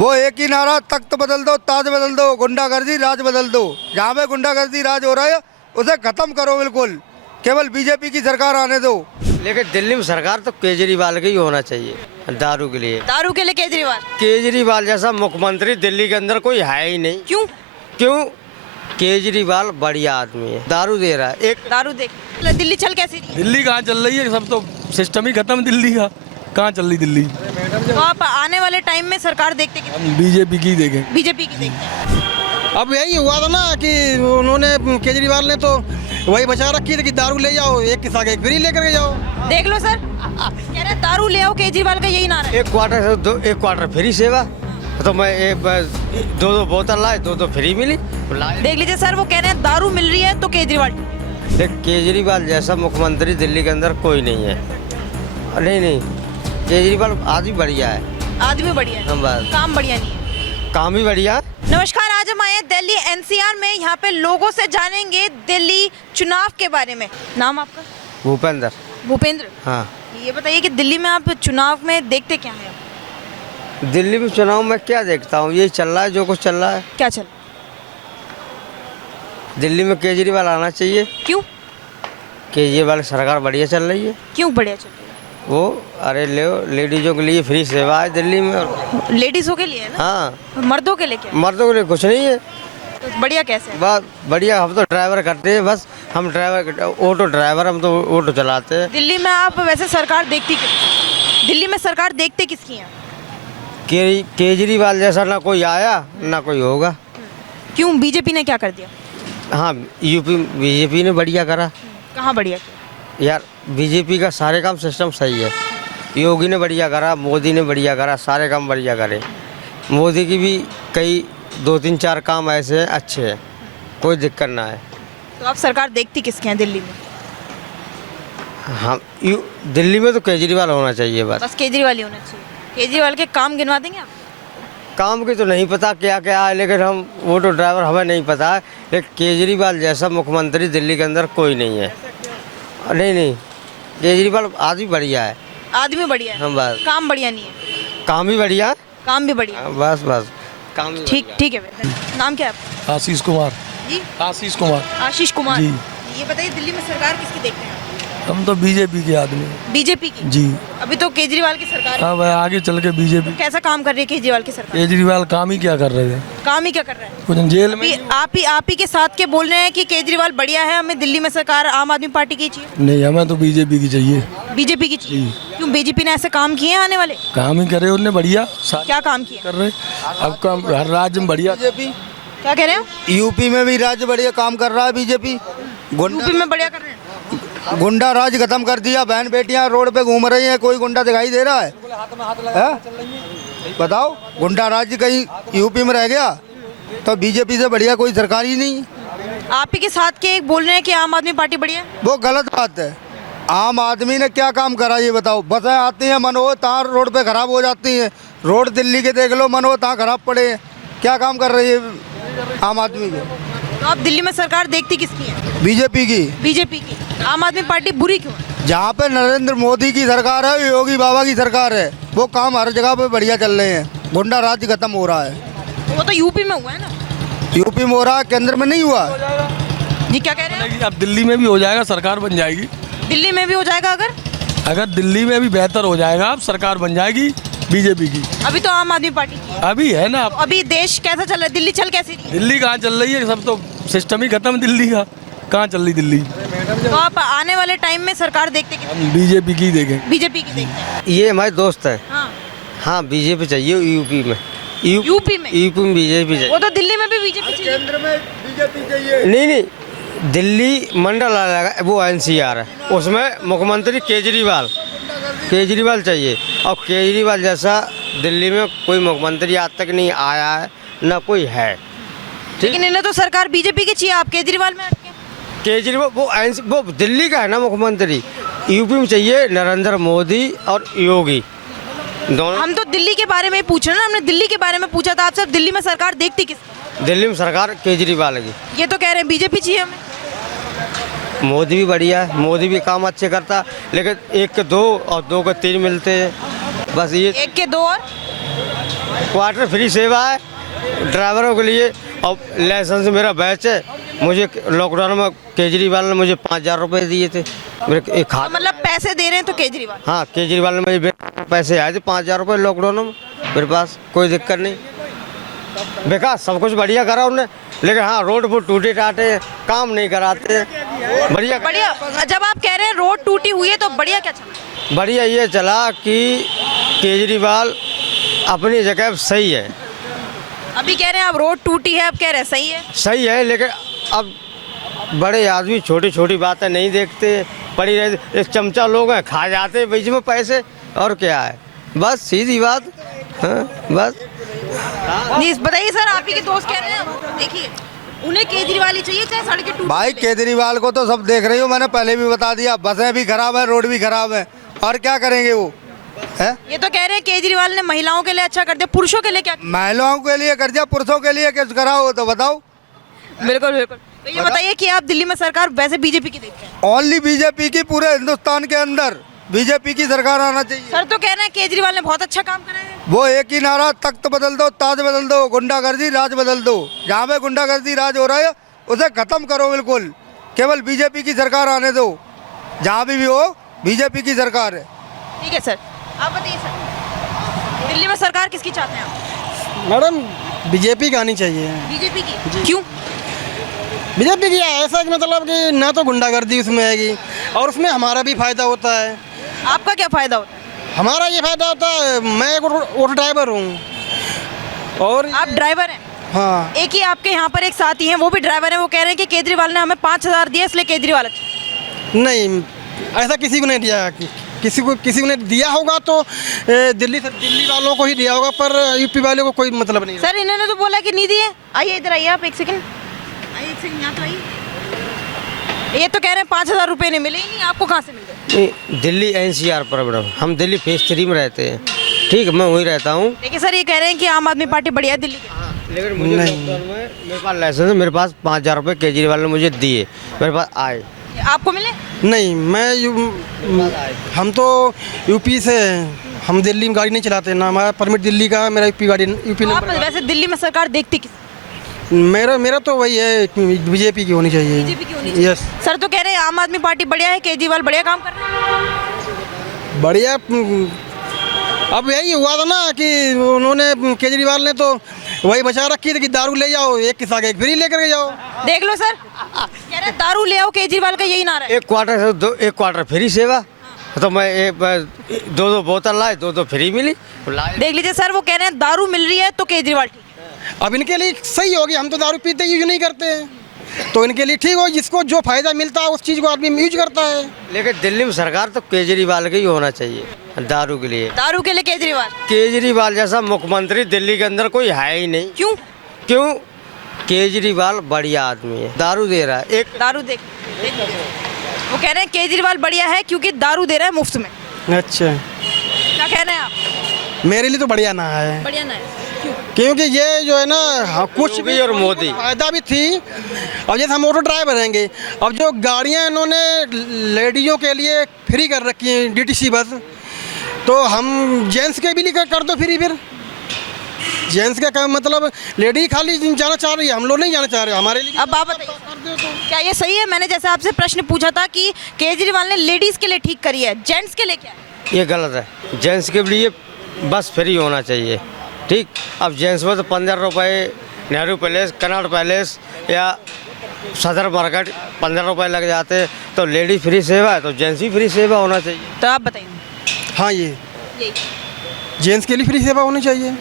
वो एक ही नारा, तख्त बदल दो, ताज बदल दो, गुंडागर्दी राज बदल दो। जहाँ पे गुंडागर्दी राज हो रहा है उसे खत्म करो बिल्कुल, केवल बीजेपी की सरकार आने दो। लेकिन दिल्ली में सरकार तो केजरीवाल का ही होना चाहिए दारू के लिए। दारू के लिए केजरीवाल? केजरीवाल जैसा मुख्यमंत्री दिल्ली के अंदर कोई है ही नहीं। क्यों? क्यों? केजरीवाल बढ़िया आदमी है, दारू दे रहा है। एक दारू देख दिल्ली चल कैसी रही? दिल्ली कहाँ चल रही है, सब तो सिस्टम ही खत्म दिल्ली का। कहाँ चल रही दिल्ली? तो आप आने वाले टाइम में सरकार देखते किसकी? हम बीजेपी की देखें। बीजेपी की देखते हैं। अब यही हुआ था ना कि उन्होंने केजरीवाल ने तो वही बचा रखी थी कि दारू ले जाओ, एक किसा के एक फ्री लेकर के जाओ। देख लो सर, कह रहे दारू ले आओ, केजरीवाल का यही नारा है। एक क्वार्टर फ्री सेवा, तो मैं दो बोतल लाए, दो फ्री मिली। देख लीजिए सर, वो कह रहे हैं दारू मिल रही है तो केजरीवाल। देख, केजरीवाल जैसा मुख्यमंत्री दिल्ली के अंदर कोई नहीं है। नहीं, केजरीवाल आदमी बढ़िया है। आदमी बढ़िया है, काम बढ़िया नहीं है। काम भी बढ़िया है। नमस्कार, आज हम आए हैं दिल्ली एनसीआर में। यहाँ पे लोगों से जानेंगे दिल्ली चुनाव के बारे में। नाम आपका? भूपेंद्र। भूपेंद्र। हाँ। ये बताइए कि दिल्ली में आप चुनाव में देखते क्या है? दिल्ली में चुनाव में क्या देखता हूँ, यही चल रहा है जो कुछ चल रहा है। क्या चल? दिल्ली में केजरीवाल आना चाहिए। क्यों? केजरीवाल सरकार बढ़िया चल रही है। क्यों बढ़िया चल रही है? वो अरे लेडीजों के लिए फ्री सेवा है दिल्ली में। लेडीजों के लिए है ना? हाँ। मर्दों के लिए क्या? मर्दों के लिए कुछ नहीं है। तो बढ़िया कैसे है? बस बढ़िया, हम तो ड्राइवर करते हैं, बस हम ड्राइवर, ऑटो ड्राइवर, हम तो ऑटो चलाते हैं। दिल्ली में आप वैसे सरकार देखती दिल्ली में सरकार देखते किसकी है? केजरीवाल जैसा ना कोई आया ना कोई होगा। क्यों? बीजेपी ने क्या कर दिया? हाँ, यूपी बीजेपी ने बढ़िया करा। कहाँ बढ़िया किया? यार बीजेपी का सारे काम सिस्टम सही है। योगी ने बढ़िया करा, मोदी ने बढ़िया करा, सारे काम बढ़िया करे। मोदी की भी कई 2-3-4 काम ऐसे हैं अच्छे हैं, कोई दिक्कत ना है। तो आप सरकार देखती किसके हैं दिल्ली में? हम दिल्ली में तो केजरीवाल होना चाहिए बस। बस केजरीवाल ही होना चाहिए। केजरीवाल के काम गिनवा देंगे आप? काम की तो नहीं पता क्या क्या है, लेकिन हम ऑटो ड्राइवर, हमें नहीं पता है। लेकिन केजरीवाल जैसा मुख्यमंत्री दिल्ली के अंदर कोई नहीं है। नहीं, केजरीवाल आदमी बढ़िया है। आदमी बढ़िया है, हम बस। काम बढ़िया नहीं है? काम भी बढ़िया है। काम भी बढ़िया है। बस काम भी ठीक है भैया। नाम क्या है आपका? आशीष कुमार। जी, आशीष कुमार। आशीष कुमार जी। ये बताइए दिल्ली में सरकार किसकी देखते हैं? हम तो बीजेपी के आदमी हैं। बीजेपी की? जी। अभी तो केजरीवाल की सरकार है। हाँ भाई, आगे चल के बीजेपी। कैसा काम कर रही है केजरीवाल की सरकार? केजरीवाल काम ही क्या कर रहे थे? काम ही क्या कर रहा है? कुछ जेल में। अभी आप ही के साथ के बोल रहे हैं कि केजरीवाल बढ़िया है, हमें दिल्ली में सरकार आम आदमी पार्टी की चाहिए। नहीं, हमें तो बीजेपी की चाहिए। बीजेपी की चाहिए? क्यों? बीजेपी ने ऐसे काम किए हैं आने वाले? काम ही करे उन्होंने बढ़िया। क्या काम किया? कर रहे अब काम हर राज्य में बढ़िया। बीजेपी क्या कह रहे हो? यूपी में भी राज्य बढ़िया काम कर रहा है बीजेपी। यूपी में बढ़िया कर रहे हैं। गुंडा राज खत्म कर दिया। बहन बेटियां रोड पे घूम रही हैं, कोई गुंडा दिखाई दे रहा है? बताओ, गुंडा राज कहीं यूपी में रह गया? तो बीजेपी से बढ़िया कोई सरकार ही नहीं। आप ही के साथ के एक बोल रहे हैं कि आम आदमी पार्टी बढ़िया है। वो गलत बात है। आम आदमी ने क्या काम करा ये बताओ? बसें आती हैं, मन हो तहाँ रोड पे खराब हो जाती हैं। रोड दिल्ली के देख लो, मन हो तहाँ खराब पड़े हैं। क्या काम कर रही है आम आदमी के? तो आप दिल्ली में सरकार देखती किसकी है? बीजेपी की। बीजेपी की। आम आदमी पार्टी बुरी क्यों है? जहाँ पे नरेंद्र मोदी की सरकार है, योगी बाबा की सरकार है, वो काम हर जगह पे बढ़िया चल रहे हैं। गुंडा राज खत्म हो रहा है। वो तो यूपी में हुआ है ना? यूपी में हो रहा है, केंद्र में नहीं हुआ। जी, क्या कह रहे हैं? अब दिल्ली में भी हो जाएगा, सरकार बन जाएगी। दिल्ली में भी हो जाएगा? अगर दिल्ली में भी बेहतर हो जाएगा, अब सरकार बन जाएगी बीजेपी की। अभी तो आम आदमी पार्टी की है। अभी है ना। अभी देश कैसा चल रहा है? दिल्ली चल कैसी रही है? दिल्ली कहाँ चल रही है, सब तो सिस्टम ही खत्म दिल्ली का। कहाँ चल रही दिल्ली? तो आप आने वाले टाइम में सरकार देखते किसकी? हम बीजेपी की देखें। बीजेपी की देखते हैं। ये हमारे दोस्त है। हाँ। हाँ, बीजेपी चाहिए यूपी में। यूपी में बीजेपी चाहिए। वो तो दिल्ली में भी बीजेपी चाहिए। केंद्र में बीजेपी चाहिए। नहीं, दिल्ली मंडल आएगा, वो एनसीआर है, उसमें मुख्यमंत्री केजरीवाल चाहिए। और केजरीवाल जैसा दिल्ली में कोई मुख्यमंत्री आज तक नहीं आया है, ना कोई है। लेकिन इन्हें तो सरकार बीजेपी की चाहिए, आप केजरीवाल में अटके। केजरीवाल वो दिल्ली का है ना मुख्यमंत्री। यूपी में चाहिए नरेंद्र मोदी और योगी दोनों। हम तो दिल्ली के बारे में ही पूछ रहे हैं ना, हमने दिल्ली के बारे में पूछा था आपसे। दिल्ली में सरकार देखती किस? दिल्ली में सरकार केजरीवाल की। ये तो कह रहे हैं बीजेपी चाहिए हमें। मोदी भी बढ़िया है, मोदी भी काम अच्छे करता, लेकिन 1 के 2 और 2 के 3 मिलते हैं, बस ये। 1 के 2 और क्वार्टर फ्री सेवा है ड्राइवरों के लिए। और लाइसेंस मेरा बैच है। मुझे लॉकडाउन में केजरीवाल ने मुझे 5,000 रुपये दिए थे मेरे एक हाथ। मतलब पैसे दे रहे हैं तो केजरीवाल। हाँ, केजरीवाल ने मुझे पैसे आए थे 5,000 रुपये लॉकडाउन में मेरे पास, कोई दिक्कत नहीं। विकास सब कुछ बढ़िया करा उन्होंने, लेकिन हाँ रोड वो टूटे टाटे काम नहीं कराते। बढ़िया जब आप कह रहे हैं रोड टूटी हुई है तो बढ़िया क्या चला? बढ़िया ये चला कि केजरीवाल अपनी जगह सही है। अभी कह रहे हैं अब रोड टूटी है, अब कह रहे हैं सही है। सही है, लेकिन अब बड़े आदमी छोटी छोटी बातें नहीं देखते, पड़ी रहती। एक चमचा लोग हैं, खा जाते हैं बीच में पैसे, और क्या है, बस सीधी बात। हाँ बस। नहीं बताइए सर, आप ही के दोस्त कह रहे हैं, देखिए उन्हें केजरीवाल ही चाहिए चाहे सड़कें टूटी। भाई केजरीवाल को तो सब देख रही हो, मैंने पहले भी बता दिया, बसें भी खराब है, रोड भी खराब है, और क्या करेंगे वो है? ये तो कह रहे हैं केजरीवाल ने महिलाओं के लिए अच्छा कर दिया, पुरुषों के लिए क्या? महिलाओं के लिए कर दिया, पुरुषों के लिए कुछ करा हो तो बताओ। बिल्कुल बिल्कुल। तो ये बताइए कि आप दिल्ली में सरकार वैसे बीजेपी की देखते हैं? ओनली बीजेपी की, पूरे हिंदुस्तान के अंदर बीजेपी की सरकार आना चाहिए। सर तो कह रहे हैं केजरीवाल ने बहुत अच्छा काम करा है। वो एक ही नारा, तख्त बदल दो, ताज बदल दो, गुंडागर्दी राज बदल दो। जहाँ पे गुंडागर्दी राज हो रहा है उसे खत्म करो बिल्कुल, केवल बीजेपी की सरकार आने दो। जहाँ भी हो बीजेपी की सरकार है। ठीक है सर, आप बताइए सर, दिल्ली में सरकार किसकी चाहते हैं आप? मैडम बीजेपी का आनी चाहिए। बीजेपी की। क्यों? बीजेपी की ऐसा कि मतलब कि ना तो गुंडागर्दी उसमें आएगी, और उसमें हमारा भी फायदा होता है। आपका क्या फायदा होता है? हमारा ये फायदा होता है, मैं एक ऑटो ड्राइवर हूँ, और आप ड्राइवर हैं? हाँ। एक ही आपके यहाँ पर एक साथी हैं, वो भी ड्राइवर हैं, वो कह रहे हैं कि केजरीवाल ने हमें 5,000 दिया इसलिए केजरीवाल अच्छा। नहीं, ऐसा किसी को नहीं दिया। किसी को नहीं दिया होगा तो दिल्ली वालों को ही दिया होगा, पर यूपी वालों को कोई मतलब नहीं। सर इन्होंने तो बोला कि नहीं दिए। आइए इधर आइए आप, एक सेकंड आइए, एक सेकंड यहाँ तो आइए। ये तो कह रहे हैं 5,000 रुपये नहीं मिले ही नहीं, आपको कहाँ से मिल गए? नहीं, दिल्ली NCR पर मैडम, हम दिल्ली फेज 3 में रहते हैं। ठीक है, मैं वहीं रहता हूँ। देखिए सर, ये कह रहे हैं कि आम आदमी पार्टी बढ़िया है दिल्ली की। लेकिन मुझे लॉकडाउन में मेरे पास लाइसेंस है, मेरे पास 5,000 रुपये केजरीवाल ने मुझे दिए, मेरे पास आए। आपको मिले? नहीं, हम तो यूपी से, हम दिल्ली में गाड़ी नहीं चलाते ना, हमारा परमिट दिल्ली का, मेरा यूपी तो आप वैसे दिल्ली में सरकार देखती किस? मेरा तो वही है, बीजेपी की होनी चाहिए। बीजेपी की होनी चाहिए। यस। सर तो कह रहे हैं आम आदमी पार्टी बढ़िया है, केजरीवाल बढ़िया काम कर रहे हैं। बढ़िया। अब यही हुआ था ना कि उन्होंने, केजरीवाल ने तो वही बचा रखी थी कि दारू ले जाओ, एक के साथ एक फ्री लेकर के जाओ। देख लो सर, कह रहे हैं दारू ले आओ, केजरीवाल का यही नारा है। एक क्वार्टर फ्री सेवा, तो मैं 2 बोतल लाए, 2 फ्री मिली। देख लीजिए सर, वो कह रहे हैं दारू मिल रही है तो केजरीवाल ठीक है। अब इनके लिए सही होगी, हम तो दारू पीते यूज नहीं करते हैं, तो इनके लिए ठीक हो, जिसको जो फायदा मिलता है उस चीज़ को आदमी यूज करता है। लेकिन दिल्ली में सरकार तो केजरीवाल का ही होना चाहिए दारू के लिए। दारू के लिए केजरीवाल? केजरीवाल जैसा मुख्यमंत्री दिल्ली के अंदर कोई है ही नहीं। क्यों? केजरीवाल बढ़िया आदमी है, दारू दे रहा है। एक दारू देख वो कह रहे हैं केजरीवाल बढ़िया है क्योंकि दारू दे रहा है मुफ्त में। अच्छा, क्या कह रहे हैं आप? मेरे लिए तो बढ़िया ना है। बढ़िया ना है क्योंकि ये जो है ना, कुछ भी और मोदी फायदा भी थी। और जैसे हम ऑटो ड्राइवर रहेंगे, अब जो गाड़ियां इन्होंने लेडीज़ों के लिए फ्री कर रखी हैं, DTC बस, तो हम जेंट्स के भी लिए कर दो फ्री। फिर जेंट्स का मतलब लेडी खाली जाना चाह रही है, हम लोग नहीं जाना चाह रहे, हमारे लिए। अब आप बताइए, क्या ये सही है? मैंने जैसे आपसे प्रश्न पूछा था कि केजरीवाल ने लेडीज के लिए ठीक करी है, जेंट्स के लिए क्या है? ये गलत है। जेंट्स के लिए बस फ्री होना चाहिए। ठीक, अब जेंट्स में तो 15 रुपये नेहरू पैलेस, कनॉट पैलेस या सदर मार्केट 15 रुपये लग जाते हैं, तो लेडीज फ्री सेवा है तो जेंट्स भी फ्री सेवा होना चाहिए। तो आप बताइए। हाँ, ये जेंट्स के लिए फ्री सेवा होनी चाहिए।